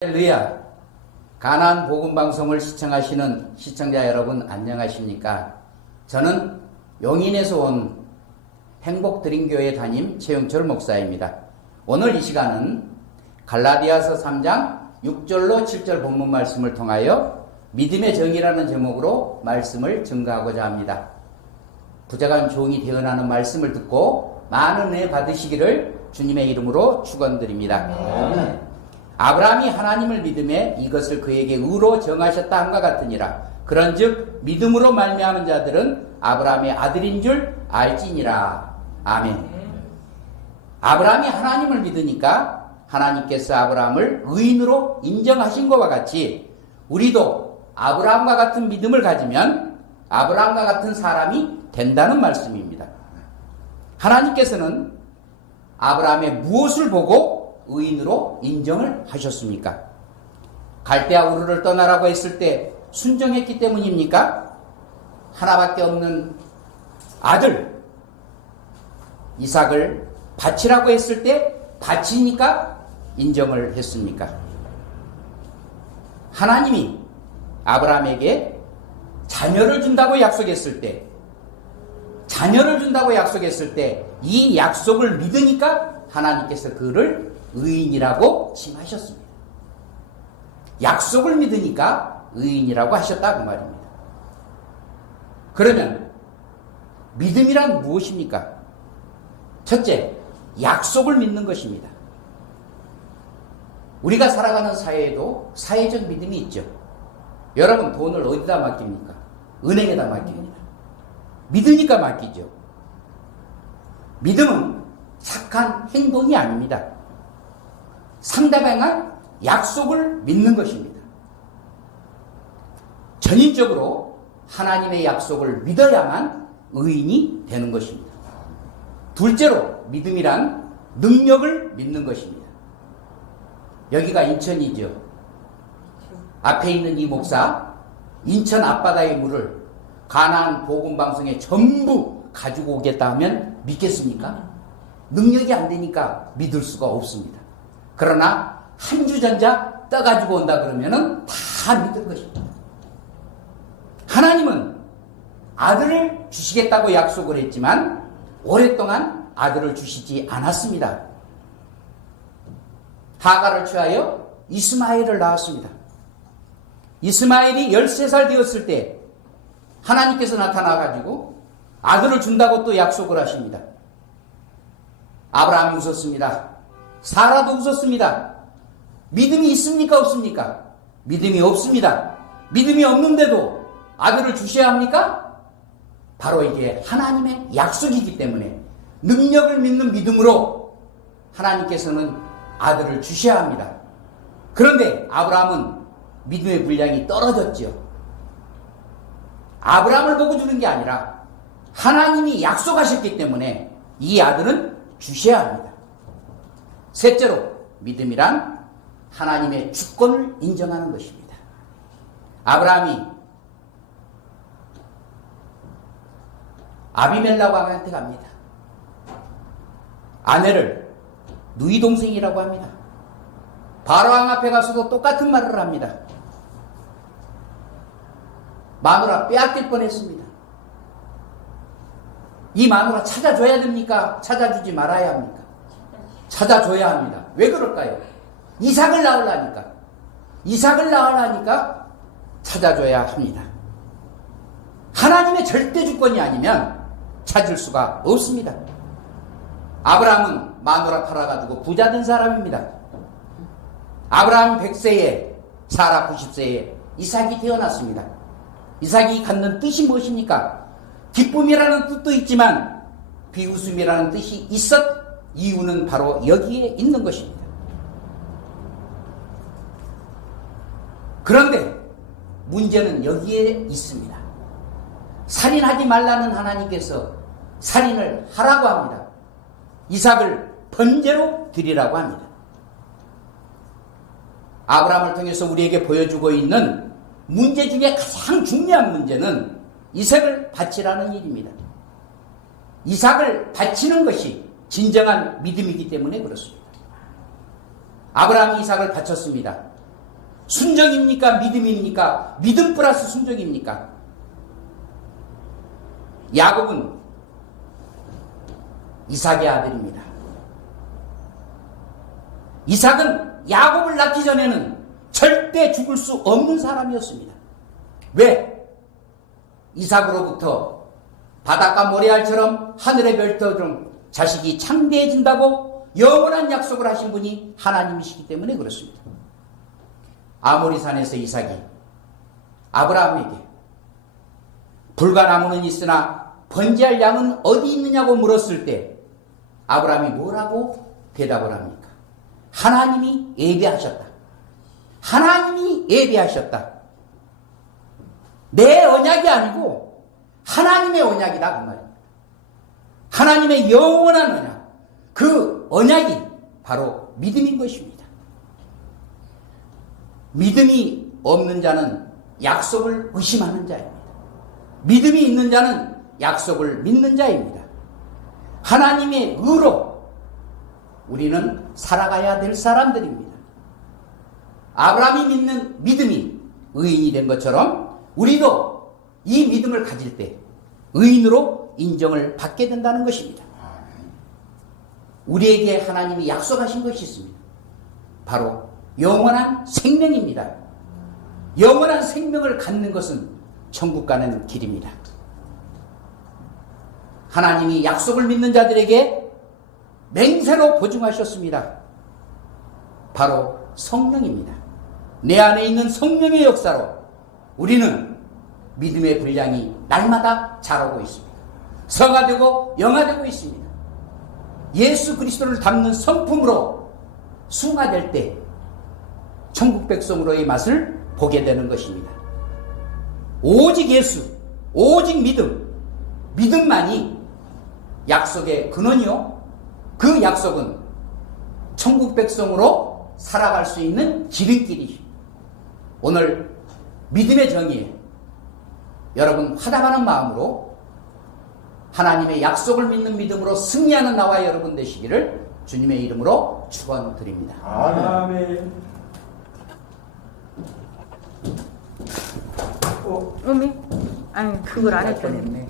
할렐루야. 가나안 복음 방송을 시청하시는 시청자 여러분 안녕하십니까? 저는 용인에서 온 행복드림교회 담임 최영철 목사입니다. 오늘 이 시간은 갈라디아서 3장 6절로 7절 본문 말씀을 통하여 믿음의 정의라는 제목으로 말씀을 증거하고자 합니다. 부족한 종이 되어나는 말씀을 듣고 많은 은혜 받으시기를 주님의 이름으로 축원드립니다. 아브라함이 하나님을 믿음에 이것을 그에게 의로 정하셨다 함과 같으니라. 그런즉 믿음으로 말미암은 자들은 아브라함의 아들인 줄 알지니라. 아멘. 아브라함이 하나님을 믿으니까 하나님께서 아브라함을 의인으로 인정하신 것과 같이 우리도 아브라함과 같은 믿음을 가지면 아브라함과 같은 사람이 된다는 말씀입니다. 하나님께서는 아브라함의 무엇을 보고 의인으로 인정을 하셨습니까? 갈대아 우르를 떠나라고 했을 때 순종했기 때문입니까? 하나밖에 없는 아들 이삭을 바치라고 했을 때 바치니까 인정을 했습니까? 하나님이 아브라함에게 자녀를 준다고 약속했을 때 이 약속을 믿으니까 하나님께서 그를 의인이라고 칭하셨습니다. 약속을 믿으니까 의인이라고 하셨다고 말입니다. 그러면 믿음이란 무엇입니까? 첫째, 약속을 믿는 것입니다. 우리가 살아가는 사회에도 사회적 믿음이 있죠. 여러분 돈을 어디다 맡깁니까? 은행에다 맡깁니다. 믿으니까 맡기죠. 믿음은 착한 행동이 아닙니다. 상대방의 약속을 믿는 것입니다. 전인적으로 하나님의 약속을 믿어야만 의인이 되는 것입니다. 둘째로 믿음이란 능력을 믿는 것입니다. 여기가 인천이죠. 앞에 있는 이 목사, 인천 앞바다의 물을 가나안 복음 방송에 전부 가지고 오겠다 하면 믿겠습니까? 능력이 안 되니까 믿을 수가 없습니다. 그러나 한 주전자 떠가지고 온다 그러면은 다 믿을 것입니다. 하나님은 아들을 주시겠다고 약속을 했지만 오랫동안 아들을 주시지 않았습니다. 하가를 취하여 이스마엘을 낳았습니다. 이스마엘이 13살 되었을 때 하나님께서 나타나가지고 아들을 준다고 또 약속을 하십니다. 아브라함이 웃었습니다. 사라도 웃었습니다. 믿음이 있습니까? 없습니까? 믿음이 없습니다. 믿음이 없는데도 아들을 주셔야 합니까? 바로 이게 하나님의 약속이기 때문에 능력을 믿는 믿음으로 하나님께서는 아들을 주셔야 합니다. 그런데 아브라함은 믿음의 분량이 떨어졌죠. 아브라함을 보고 주는 게 아니라 하나님이 약속하셨기 때문에 이 아들은 주셔야 합니다. 셋째로 믿음이란 하나님의 주권을 인정하는 것입니다. 아브라함이 아비멜렉 왕한테 갑니다. 아내를 누이 동생이라고 합니다. 바로 왕 앞에 가서도 똑같은 말을 합니다. 마누라 빼앗길 뻔했습니다. 이 마누라 찾아줘야 됩니까? 찾아주지 말아야 합니까? 찾아줘야 합니다. 왜 그럴까요? 이삭을 낳으려니까 찾아줘야 합니다. 하나님의 절대 주권이 아니면 찾을 수가 없습니다. 아브라함은 마누라 팔아가지고 부자 된 사람입니다. 아브라함 100세에 사라 90세에 이삭이 태어났습니다. 이삭이 갖는 뜻이 무엇입니까? 기쁨이라는 뜻도 있지만 비웃음이라는 뜻이 이유는 바로 여기에 있는 것입니다. 그런데 문제는 여기에 있습니다. 살인하지 말라는 하나님께서 살인을 하라고 합니다. 이삭을 번제로 드리라고 합니다. 아브라함을 통해서 우리에게 보여주고 있는 문제 중에 가장 중요한 문제는 이삭을 바치라는 일입니다. 이삭을 바치는 것이 진정한 믿음이기 때문에 그렇습니다. 아브라함이 이삭을 바쳤습니다. 순정입니까? 믿음입니까? 믿음 플러스 순정입니까? 야곱은 이삭의 아들입니다. 이삭은 야곱을 낳기 전에는 절대 죽을 수 없는 사람이었습니다. 왜? 이삭으로부터 바닷가 모래알처럼 하늘의 별처럼 자식이 창대해진다고 영원한 약속을 하신 분이 하나님이시기 때문에 그렇습니다. 아모리산에서 이삭이 아브라함에게 불가나무는 있으나 번제할 양은 어디 있느냐고 물었을 때 아브라함이 뭐라고 대답을 합니까? 하나님이 예비하셨다. 하나님이 예비하셨다. 내 언약이 아니고 하나님의 언약이다 그 말입니다. 하나님의 영원한 언약. 그 언약이 바로 믿음인 것입니다. 믿음이 없는 자는 약속을 의심하는 자입니다. 믿음이 있는 자는 약속을 믿는 자입니다. 하나님의 의로 우리는 살아가야 될 사람들입니다. 아브라함이 믿는 믿음이 의인이 된 것처럼 우리도 이 믿음을 가질 때 의인으로 인정을 받게 된다는 것입니다. 우리에게 하나님이 약속하신 것이 있습니다. 바로 영원한 생명입니다. 영원한 생명을 갖는 것은 천국 가는 길입니다. 하나님이 약속을 믿는 자들에게 맹세로 보증하셨습니다. 바로 성령입니다. 내 안에 있는 성령의 역사로 우리는 믿음의 분량이 날마다 자라고 있습니다. 성화되고 영화되고 있습니다. 예수 그리스도를 담는 성품으로 숭화될 때 천국 백성으로의 맛을 보게 되는 것입니다. 오직 예수, 오직 믿음만이 약속의 근원이요. 그 약속은 천국 백성으로 살아갈 수 있는 지름길이죠. 오늘 믿음의 정의에 여러분 화답하는 마음으로 하나님의 약속을 믿는 믿음으로 승리하는 나와 여러분 되시기를 주님의 이름으로 축원드립니다. 아멘. 어미? 아니 그걸 안 했더니.